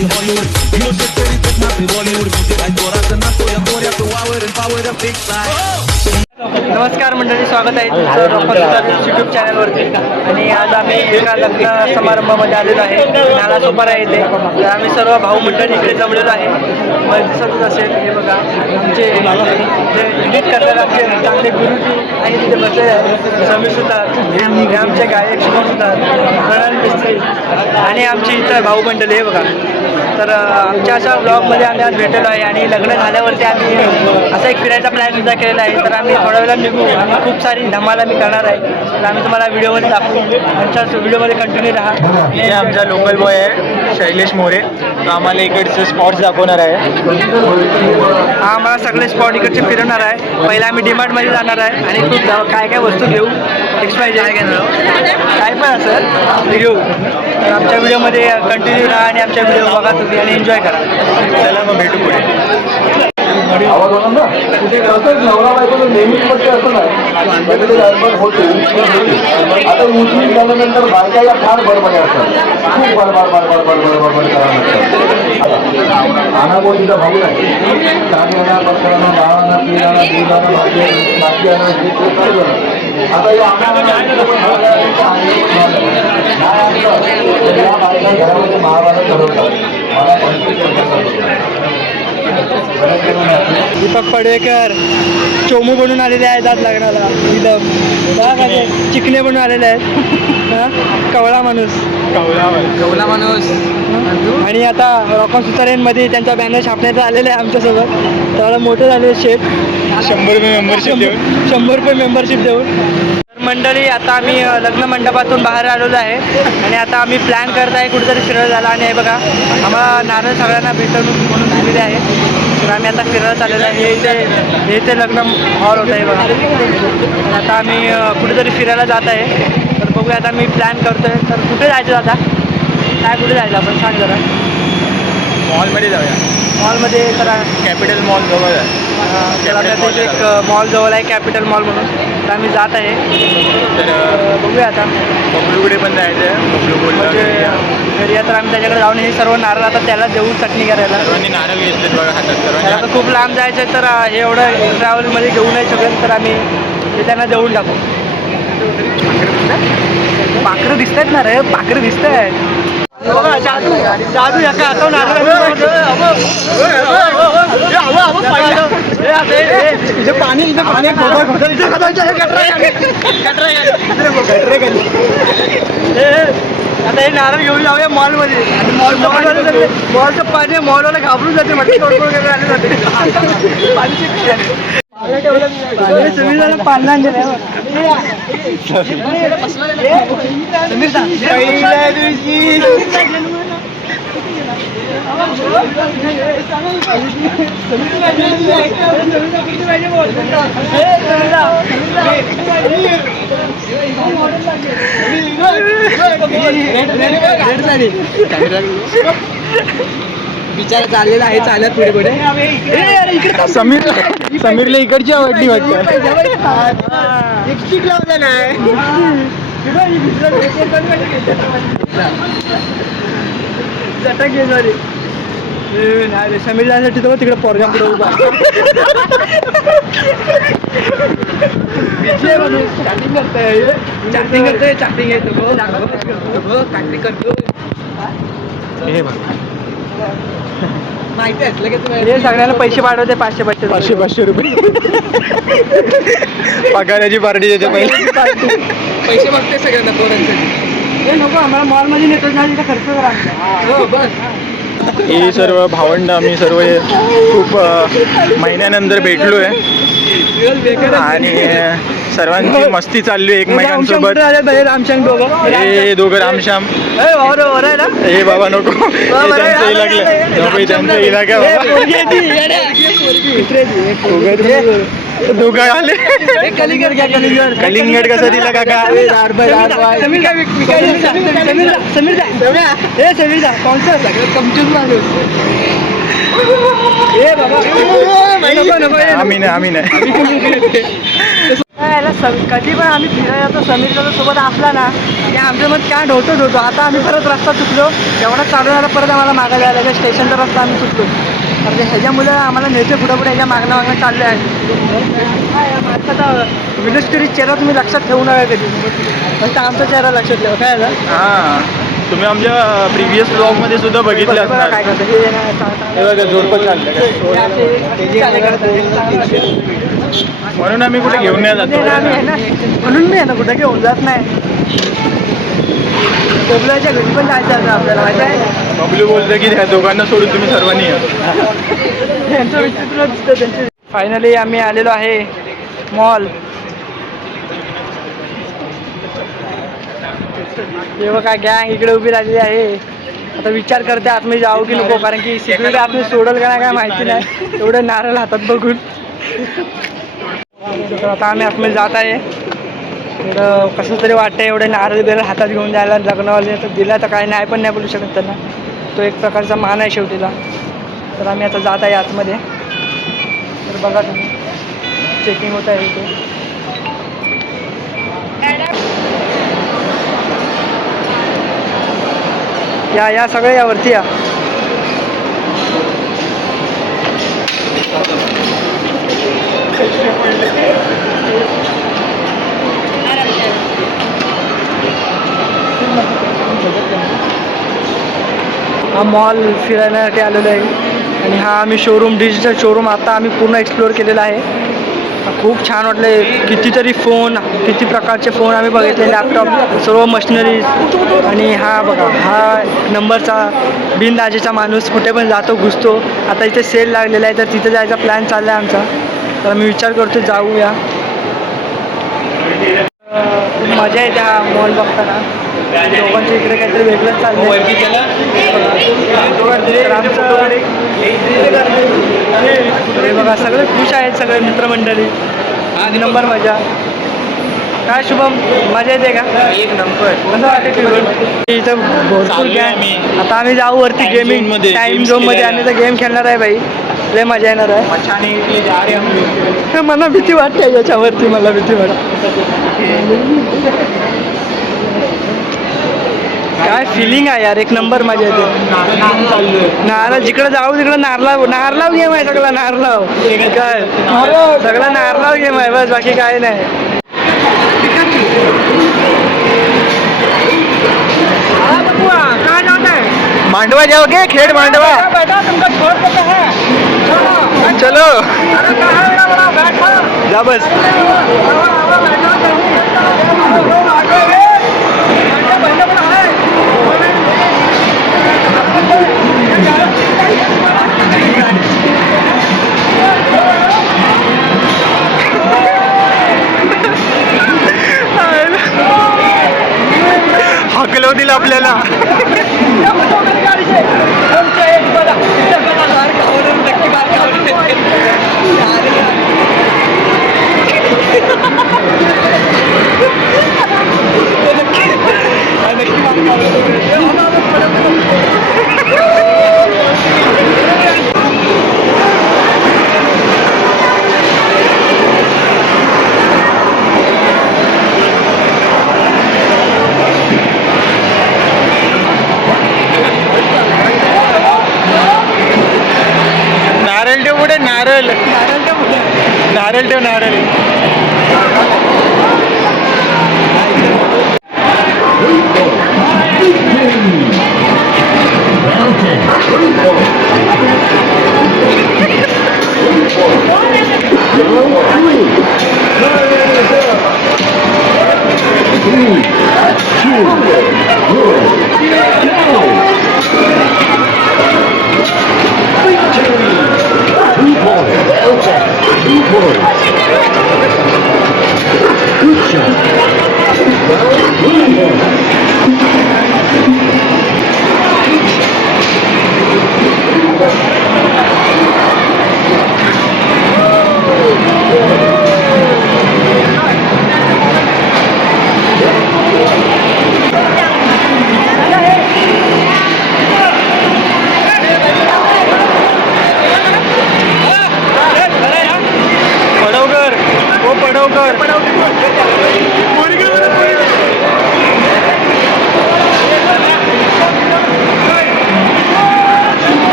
body Hollywood. You know shit body, bitch, my big Hollywood. Like Dora, the Nato, your Korea, the Wow, and power, the big नमस्कार मंडळी स्वागत आहे तुमचं YouTube चॅनलवरती आणि आज आम्ही एका लग्न समारंभामध्ये आलेलो आहे नाला सोपारा येथे. तर आम्ही सर्व भाऊ मंडळी इकडे जमलेलो आहे. मला दिसतच असेल हे बघा आमचे जे एडिट करतात आमचे चांगले गुरुजी आणि तिथे बसले आहे समीर सुतार हे आमचे गायक शुभम सुतार प्रणाल मिस्त्री आणि आमची इथं भाऊ मंडळी हे बघा. तर आमच्या अशा ब्लॉगमध्ये आम्ही आज भेटलेलो आहे आणि लग्न झाल्यावरती आम्ही असा एक फिरायचा प्लॅन सुद्धा केलेला आहे. तर आम्ही थोड्या आणि खूप सारी धमाल आम्ही करणार आहे. तर आम्ही तुम्हाला व्हिडिओमध्ये दाखवू. आमच्या व्हिडिओमध्ये कंटिन्यू राहा. हे आमचा लोकल बॉय आहे शैलेश मोरे. तो आम्हाला इकडचे स्पॉट्स दाखवणार आहे. हा आम्हाला सगळे स्पॉट इकडचे फिरवणार आहे. पहिला आम्ही डीमार्टमध्ये जाणार आहे. आणि खूप काय काय वस्तू घेऊ? एक्सपाय काय काय पण असं घेऊ. तर आमच्या व्हिडिओमध्ये कंटिन्यू राहा आणि आमच्या व्हिडिओ बघा तुम्ही आणि एन्जॉय करा. चला मग भेटू पुढे. आवाज होणार ना. तिथे असंच नवरा बायकोचं नेहमीच पण असं नाही. कधी गडबड होते. आता उजवी झाल्यानंतर बायकाला फार बडबड असतात. खूप बडबड बडबड बडबड बडबड करावं लागतं अनागोटीचा भाऊ नाही. चांगल्याना पत्रांना डाळांना पिण्याला दुधाला भाजी भाजी आणा हे आता या अनागोटीचं या बायका घरामध्ये महाभारत ठरवतात मला पंचवीस वर्षाचा दीपक पडवेकर चोमू बनून आलेले आहेत आज लग्नाला एकदम चिकणे बनून आलेले आहेत? कवळा माणूस. कवला माणूस. आणि आता रॉकॉन सुतारेंमध्ये त्यांचा बॅनर छापण्याचा आलेला आहे आमच्यासोबत. तर मोठे झाले शेफ शंभर रुपये मेंबरशिप देऊन. शंभर रुपये मेंबरशिप देऊन. मंडळी आता आम्ही लग्न मंडपातून बाहेर आलेलो आहे. आणि आता आम्ही प्लॅन करत आहे कुठेतरी फिरायला झाला आणि हे बघा आम्हाला नारळ सगळ्यांना भेटून म्हणून दिलेले आहे. तर आम्ही आता फिरायला चाललेलो आहे. हे इथे हे इथे लग्न हॉल होतं आहे बघा. आता आम्ही कुठेतरी फिरायला जात आहे. तर बघूया आता मी प्लॅन करतोय. तर कुठे जायचं आता? काय कुठे जायचं आपण सांग जरा. मॉलमध्ये जाऊया. मॉलमध्ये जरा कॅपिटल मॉल जवळ आहे. त्याला एक मॉल जवळ आहे कॅपिटल मॉल म्हणून. तर आम्ही जात आहे. तर तर बघूया आता. बबलूकडे पण जायचं आहे. बोलला म्हणजे घरी आता आम्ही त्याच्याकडे जाऊन हे सर्व नारळ आता त्याला देऊ चटणी करायला. सर्वांनी नारळ घेतलेत बघा हातात सर्वांनी तर खूप लांब जायचं आहे तर हे एवढं ट्रॅव्हलमध्ये घेऊ नाही शकत तर आम्ही ते त्यांना देऊन टाकू. पाखरं दिसत आहेत ना रे पाखरं दिसत आहेत पाणी पाणी आता हे नारळ घेऊन जाऊया मॉलमध्ये आणि मॉलचं पाणी मॉलचं पाणी मॉलवाला घाबरून जाते. म्हटलं तोडफोड वगैरे आले जाते पाणी सुविधाला पहिल्या दिवशी. बिचारा चाललेला आहे चालत पुढे पुढे. समीर समीरला इकडची आवडली वाटतं. लिपस्टिक लावलं नाही चटक घे सॉरी नाही रे समीर जाण्यासाठी तर तिकडे पोरगा पुढे उभा चॅटिंग करतोय. चॅटिंग करतोय चॅटिंग करतो चॅटिंग करतो हे बघा. माहिती हे सगळ्यांना पैसे पाठवते पाचशे पाचशे पाचशे पाचशे रुपये. पगाराची पार्टी त्याच्या पहिले. पैसे मागते सगळ्यांना पोरांसाठी. हे नको आम्हाला मॉलमध्ये नेतो ना तिथे खर्च करा हो बस. हे सर्व भावंड आम्ही सर्व खूप अ, महिन्यानंतर भेटलो आहे. आणि सर्वांची मस्ती चालली आहे एकमेकांसोबत. रामशंग दोघं? हे दोघं रामश्याम हे बाबा नको. त्यांचं नको. इलाका येड्या. दोघं- आले. कलिंगड घ्या कलिंगड. कलिंगड कसं दिलं काका? समीर दा, समीर. समीर माणूस ए बाबा. आम्ही नाही. आम्ही नाही. नको. स कधी पण आम्ही फिरायला जातो समीर जर सोबत असला ना की आमच्या मग काय ढोतो ढोतो आता आम्ही परत रस्ता चुकलो. एवढा चालून आला परत आम्हाला मागायला जायला लागेल. स्टेशनचा रस्ता आम्ही चुकलो. म्हणजे ह्याच्यामुळे आम्हाला नेते पुढं पुढे ह्याच्या मागणं मागणं चालले आहे. माणसाचा विलस्टरी चेहरा तुम्ही लक्षात ठेवू नका कधी. फक्त आमचा चेहरा लक्षात ठेवा. काय झालं? हां. तुम्ही आमच्या प्रिव्हियस ब्लॉगमध्ये सुद्धा बघितलं बघा असणार. हे बघा जोडपं चाललं. म्हणून आम्ही कुठे घेऊन नाही जातो. ना. म्हणून मी आहे ना कुठं घेऊन जात नाही. कोबलाच्या घरी पण जायचं आता आपल्याला माहिती आहे? बबलू बोलतो की ह्या दोघांना सोडून तुम्ही सर्वांनी या. त्यांचं विचित्र दिसतं त्यांचे फायनली आम्ही आलेलो आहे मॉल हे बघा गँग इकडे उभी राहिलेली आहे. आता विचार करते आतमध्ये जाऊ की नको कारण की सिक्युरिटी आतमध्ये सोडल का नाही काय माहिती नाही. एवढं नारळ हातात बघून. आता आम्ही आतमध्ये जात आहे. तर कसं तरी वाटतं एवढे नारळ बिरळ हातात घेऊन जायला लग्नवाले तर दिला तर काय नाही पण नाही बोलू शकत त्यांना. तो एक प्रकारचा मान आहे शेवटीला. तर आम्ही आता जात आहे आतमध्ये. तर बघा तुम्ही. चेकिंग होत आहे इथे. या या सगळे यावरती या. हा मॉल फिरण्यासाठी आलेलो आहे. आणि हा आम्ही शोरूम डिजिटल शोरूम आता आम्ही पूर्ण एक्सप्लोअर केलेला आहे. खूप छान वाटले कितीतरी फोन किती प्रकारचे फोन आम्ही बघितले लॅपटॉप सर्व मशिनरीज आणि हा बघा हा नंबरचा बिनदाजेचा माणूस कुठे पण जातो घुसतो. आता इथे सेल लागलेला आहे तर तिथे जायचा प्लॅन चालला आहे आमचा. तर आम्ही विचार करतो जाऊया. खूप मजा येते हा मॉल बघताना. दोघांच्या इकडे काहीतरी वेगळंच चाललंय. बघा सगळे खुश आहेत सगळे मित्रमंडळी. आधी नंबर मजा. काय शुभम मजा येते का? एक नंबर. कसं वाटते इथं भरपूर गॅम. आता आम्ही जाऊ वरती गेमिंगमध्ये, टाइम झोनमध्ये. आम्ही तर गेम खेळणार आहे भाई. लय मजा येणार आहे. मला भीती वाटते याच्यावरती मला भीती वाटते काय फिलिंग आहे यार? एक नंबर मजा येते नारळ जिकडे जाऊ तिकडे नारलाव नारलाव गेम आहे सगळा नारलाव काय? सगळा नारलाव गेम आहे बस बाकी काय नाही. मांडवा जाओ गे खेड मांडवा. चलो. जा बस.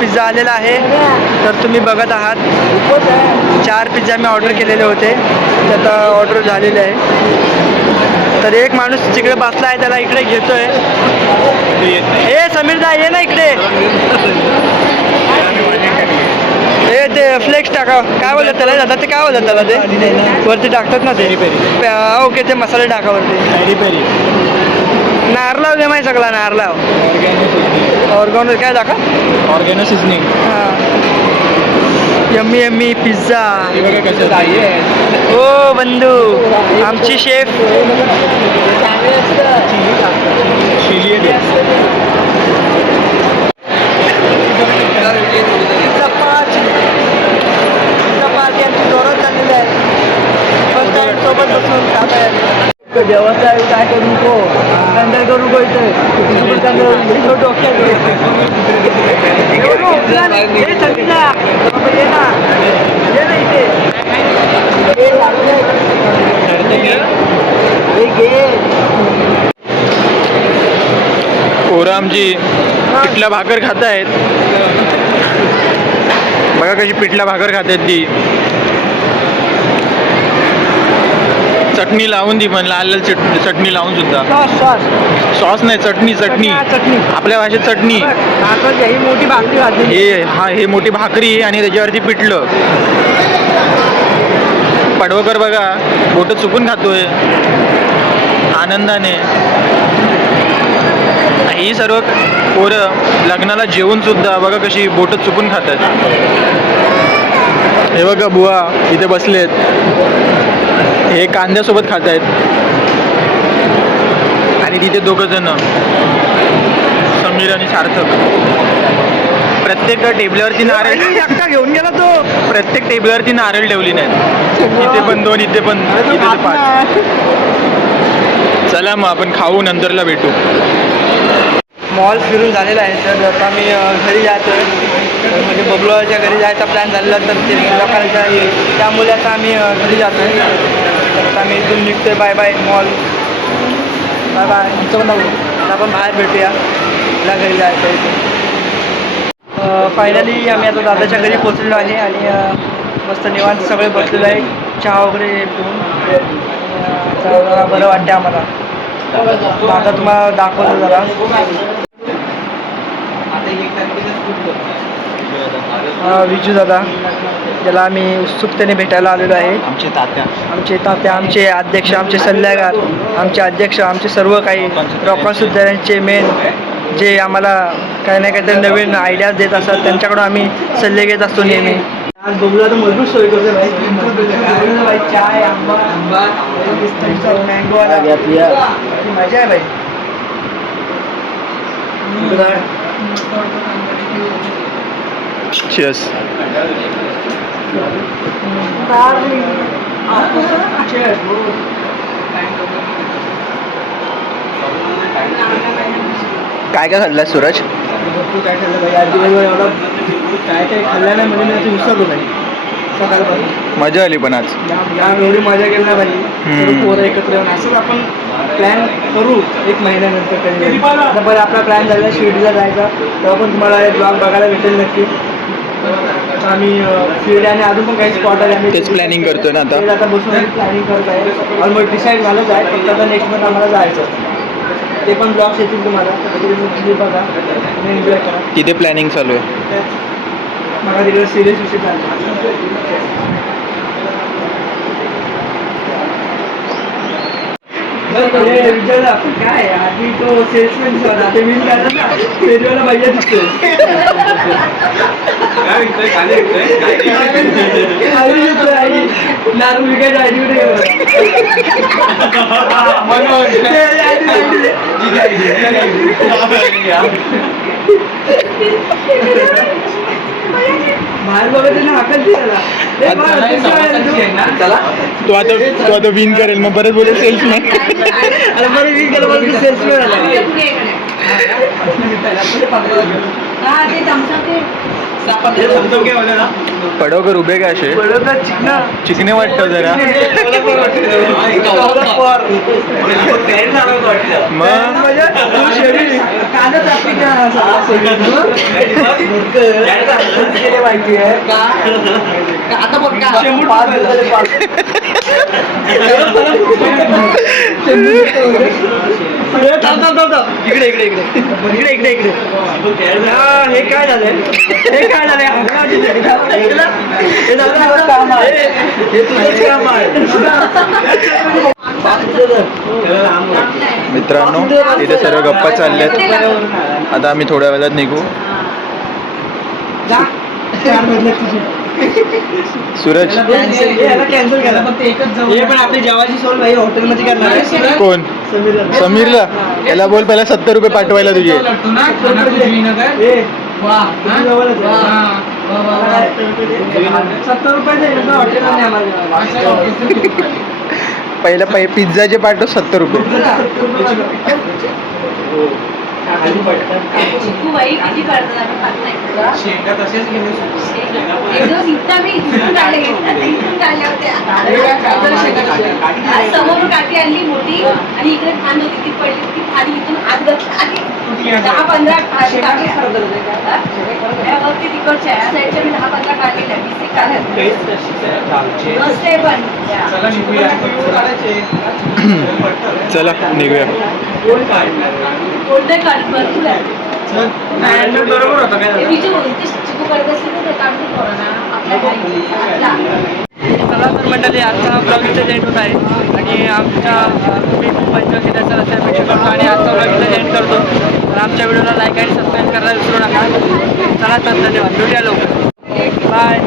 पिझ्झा आलेला आहे. तर तुम्ही बघत आहात. चार पिझ्झा मी ऑर्डर केलेले होते. ते आता ऑर्डर झालेले आहे. तर एक माणूस तिकडे बसला आहे त्याला इकडे घेतोय. ए समीर दा ये ना इकडे. ए ते फ्लेक्स टाका. काय बोलतात त्याला? दादा ते काय बोलतात त्याला ते? वरती टाकतात ना ते? ओके ते मसाले टाका वरती. नारलाव घे माहिती सगळा नारलाव ऑर्गॉन काय टाका oregano seasoning yummy yummy pizza हो. बंधू आमची शेफ फर्स्ट टाइम सोबत बसून खात आहे. व्यवसाय काय करू नको नंतर करू नको इथं डोक्यात घे. संगीता, बाबा ये ना. ये ना इथे. लागलंय. घे. पोरं आमची पिठला भाकर खात आहेत बघा कशी पिठला भाकर खात आहेत ती चटणी लावून दी पण लाल लाल चट चटणी लावून सुद्धा. Sauce sauce. सॉस नाही चटणी चटणी. चटणी आपल्या भाषेत चटणी. भाकर ही मोठी भाकरी भाजली. हे हा हे मोठी भाकरी आणि त्याच्यावरती पिठलं. पडवकर बघा बोट चुकून खातोय. आनंदाने. ही सर्व पोरं लग्नाला जेवून सुद्धा बघा कशी बोट चुकून खातात. हे बघा बुवा इथे बसलेत. हे कांद्यासोबत खात आहेत आणि तिथे दोघं जण. समीर आणि सार्थक. प्रत्येक टेबलावरती नारळ घेऊन गेला तो. प्रत्येक टेबलावरती नारळ ठेवली नाही इथे पण दोन इथे पण इथे पाच. चला मग आपण खाऊ नंतरला भेटू. मॉल फिरून झालेला आहे. तर आता मी घरी जातोय. तर म्हणजे बबलूच्या घरी जायचा प्लॅन झालेला तर ते लोकांच्या त्यामुळे आता आम्ही घरी जातोय. तर आता मी इथून निघतोय. Bye bye mall bye bye तुमचं पण आपण बाहेर भेटूया. मला घरी जायचं आहे. फायनली आम्ही आता दादाच्या घरी पोचलेलो आहे आणि मस्त निवांत सगळे बसलेलो आहे. चहा वगैरे पिऊन. बरं वाटते आम्हाला. आता तुम्हाला दाखवतो जरा. विजू दादा ज्याला आम्ही उत्सुकतेने भेटायला आलेलो आहे. आमचे तात्या. आमचे तात्या आमचे अध्यक्ष आमचे सल्लागार आमचे अध्यक्ष आमचे सर्व काही रॉकॉन मेन जे आम्हाला काही ना काहीतरी नवीन आयडियाज देत असतात त्यांच्याकडून आम्ही सल्ले घेत असतो नेहमी. आज बघूया तर मजबूत सोय करतो भाई. चाय आंबा मँगो मजा आहे भाई. Cheers. काय काय खाल्लं सूरज तू काय खाल्लं भाई आज दिवसभर एवढा काय काय खाल्लं नाही म्हणजे मी आता विसरलो भाई सकाळपासून मजा आली पण आज. या- या एवढी मजा केली ना भाई. सर्व पोरं एकत्र येऊन. असंच आपण प्लॅन करू एक महिन्यानंतर कधी आता बरं आपला प्लॅन झालेला शिर्डीला जायचा. तेव्हा पण तुम्हाला ब्लॉग बघायला भेटेल नक्की. आम्ही शिर्डी आणि अजून पण काही स्पॉट आहे. आम्ही तेच planning करतोय ना आता. आता बसून आम्ही प्लॅनिंग करत आहे. ऑलमोस्ट डिसाईड झालंच आहे. फक्त आता नेक्स्ट मंथ आम्हाला जायचं. ते पण ब्लॉग्स येतील तुम्हाला. तर ते तुम्ही बघा. आणि एन्जॉय करा. तिथे प्लॅनिंग चालू आहे. मला तिकडे सिरियस विषय चालला काय आधी तो सेल्समॅन होता ते मी ना फेरीवाला भैया दिसतोय खाली दिसतोय आई. दारू विकायचं आयडी कुठे बाहेर बघायचं ना हाकल त्याला तो आता तो आता विन करेल मग परत बोलेल सेल्समॅन अरे बरं मी गेलो बरं तू सेल्समॅन आला पडवकर उभे का असे? चिकना. चिकने वाटतं जरा. इकडे इकडे इकडे. इकडे इकडे इकडे. हा, काय झालंय? हे काय झालंय? काम आहे. हे तुझंच काम आहे. मित्रांनो इथे सर्व गप्पा चालल्यात. आता आम्ही थोड्या वेळात निघू. सूरज. हे कोण? समीरला. समीरला. याला बोल पहिला सत्तर रुपये पाठवायला तुझे. हे. सत्तर रुपये पहिला पै पिझ्झाचे पाठव सत्तर रुपये चिकू बाई किती करतात आम्ही खात नाही. शेंगा एक दिवस इतका मी इथून काढले इथून काढल्या होत्या. आज समोरून काठी आणली मोठी आणि इकडे खान होती. ती पडली ती खाली इथून आत घातली दहा पंधरा वरती तिकडच्या या साईडच्या मी दहा पंधरा काढलेल्या मस्त आहे पण. चला निघूया. कोणते काढ भरपूर आहे बरोबर होतं काय ते विचार होते चिकू काढत असले तर ते काढतो थोडं ना आपल्या घरी. आपला. चला. तर मंडळी आजचा ब्लॉग इथे एंड होत आहे. आणि आमच्या तुम्ही खूप एन्जॉय केला असेल अशा अपेक्षा करतो आणि आजचा ब्लॉग इथे एंड करतो. तर आमच्या व्हिडिओला लाईक आणि सबस्क्राईब करायला विसरू नका. चला तर धन्यवाद. भेटूया लवकर. बाय